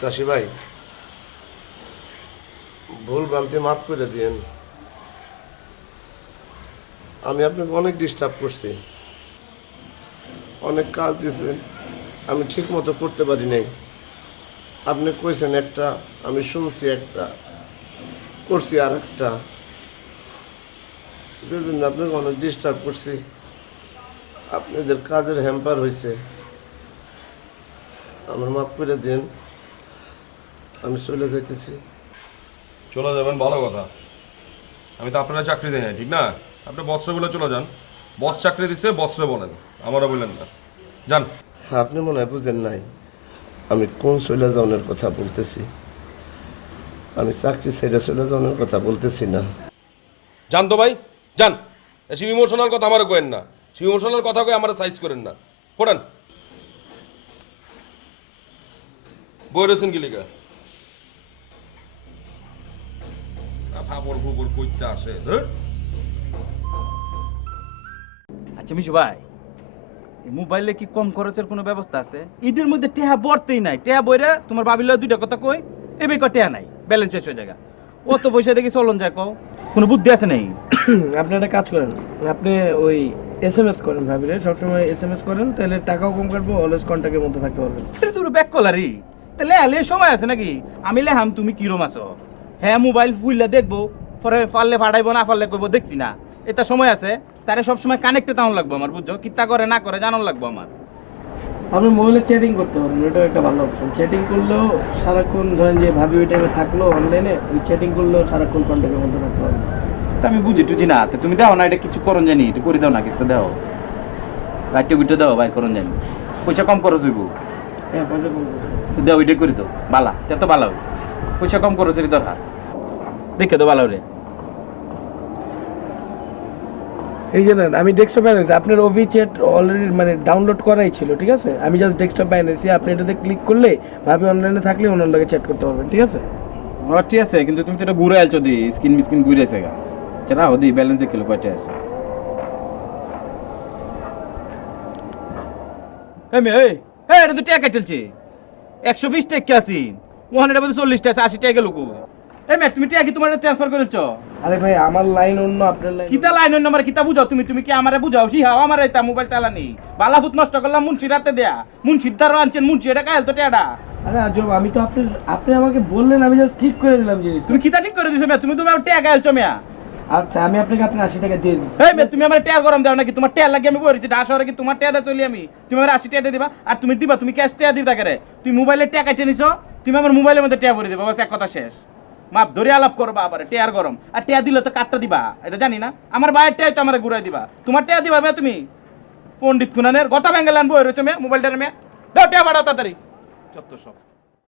চাষি ভাই, ভুল ভ্রান্তি মাফ করে দিন আমি আপনাকে অনেক ডিস্টার্ব করছি। অনেক কাজ দিয়েছেন আমি ঠিক মতো করতে পারি নাই। আপনি কইছেন একটা, আমি শুনছি একটা, করছি আর একটা সেই জন্য আপনাকে অনেক ডিস্টার্ব করছি। আপনাদের কাজের হ্যাম্পার হয়েছে আমার মাফ করে দিন আমি চলে যাইতেছি। চলে যাবেন ভালো কথা। আমি তো আপনারা চাকরি দিই না ঠিক না? আপনি বৎসরে বলে চলে যান। বস চাকরি দিচ্ছে বৎসরে বলেন। আমারও বললেন না। যান। আপনি মনে হয় বুঝেন নাই আমি কোন চলে যাওয়ার কথা বলতেছি। আমি চাকরি ছেড়ে চলে যাওয়ার কথা বলতেছি না। যান তো ভাই যান। এসব ইমোশনাল কথা আমারও কেন না। সে ইমোশনাল কথা কয়ে আমার সাইজ করেন না। পড়ান। বই রয়েছেন কি ফাপড় ফুপড় করতে আসে হ্যাঁ? আচ্ছা মিশু ভাই মোবাইলে কি কম খরচের কোনো ব্যবস্থা আছে? ঈদের মধ্যে টেহা বর্তেই নাই। টেহা বইরা তোমার ভাবিল দুইটা কথা কই এবে ক টেহা নাই ব্যালেন্স শেষ হয়ে জায়গা অত পয়সা দেখি চলন যায় কও কোনো বুদ্ধি আছে নাই? আপনি একটা কাজ করেন আপনি ওই এস এম এস করেন ভাবিলে সবসময় এস এম এস করেন তাহলে টাকাও কম কাটবো অলওয়েজ কন্ট্যাক্টের মধ্যে থাকতে পারবেন। এটা তোর ব্যাক কলারি তাহলে আলে সময় আছে নাকি? আমি লেহাম তুমি কিরম আছো? হ্যাঁ মোবাইল ফুললে দেখব পরে পারলে ফাটাইবো না পারলে কইবো দেখছি না। এটা সময় আছে তারে সবসময় কানেক্টে তাহন লাগবো আমার বুঝছ? কিতা করে না করে জানান লাগবো আমার। আপনি মোবাইলে চ্যাটিং করতে পারেন ওটাও একটা ভালো অপশন চ্যাটিং করলেও সারাক্ষণ ধরেন যে ভাবি ওই টাইমে থাকল অনলাইনে ওই চ্যাটিং করলেও সারাক্ষণ কন্ট্যাক্টের মধ্যে থাকতে পারবেন। তা আমি বুঝি টুঝি না তো তুমি দাও না এটা কিছু করন জানি এটা করে দাও না কিছু দাও। রাইটে গুটে দাও বাইর করন জানি। পয়সা কম খরচ হইব। হ্যাঁ পয়সা কম। দাও এটা করে দাও বালা তে তো বালা। পয়সা কম খরচের দরকার। দেখে দাও বালা রে এই যে আমি ডেস্কটপে এনেছি। আপনার ওভি চ্যাট অলরেডি মানে ডাউনলোড করাই ছিল ঠিক আছে? আমি জাস্ট ডেস্কটপ এনেছি। আপনি এটাতে ক্লিক করলে ভাবি অনলাইনে থাকলে ওনার লগে চ্যাট করতে পারবেন ঠিক আছে? ও ঠিক আছে কিন্তু তুমি তো এটা ঘুরে আলছো দি স্কিন মিস্কিন ঘুরে আছে গা। চলা হদি ব্যালেন্স দেখিলো কয়টা আছে। এই মে এই এই এটা তো টাকা চলছে। একশো বিশ টাকা আছি? ওখানে এটা বলতে চল্লিশ টাকা আছে আশি টাকা লোক। এই মে তুমি টাকা কি তোমার ট্রান্সফার করেছ। আরে ভাই আমার লাইন অন্য আপনার লাইন কিতা লাইন নাম্বার কিতা বুঝাও তুমি তুমি কি আমারে বুঝাও? হাও আমার এটা মোবাইল চালানি। নষ্ট করলাম মুন্সি রাতে দেয়া। মুন্সির দ্বারা আনছেন মুন্সি এটা কাল তো টেডা আরে আজব আমি তো আপনি আপনি আমাকে বললেন আমি জাস্ট ঠিক করে দিলাম জিনিস তুমি কিতা ঠিক করে দিছো মেয়া তুমি তুমি আমার টেয়া গাইলছো মেয়া। আচ্ছা আমি আপনাকে আপনার আশি টাকা দিয়ে দিচ্ছি। এই তুমি আমার টেয়া গরম দাও নাকি? তোমার টেয়া লাগে আমি বলেছি শহরে কি তোমার টেয়া চলি আমি। তুমি আমার আশি টাকা দিয়ে দিবা আর তুমি দিবা তুমি ক্যাশ টেয়া দিবা তুমি মোবাইলে টেয়া কাটে নিছো? তুমি আমার মোবাইলের মধ্যে টেয়া ভরে দেবা, বাস এক কথা শেষ। মাপ ধরে আলাপ করবা আবার টেয়ার গরম। আর টেয়া দিলে তো কাটটা দিবা, এটা জানি না। আমার বাইরের টেয়া তো আমার ঘুরাই দিবা। তোমার টেয়া দিবা মেয়ে তুমি? পণ্ডিত কুনানের গতা ব্যাঙ্গালান বই রয়েছে মেয়ে মোবাইলটার মেয়ে। দাও টেয়া বাড়াও তাড়াতাড়ি। চত্বর সব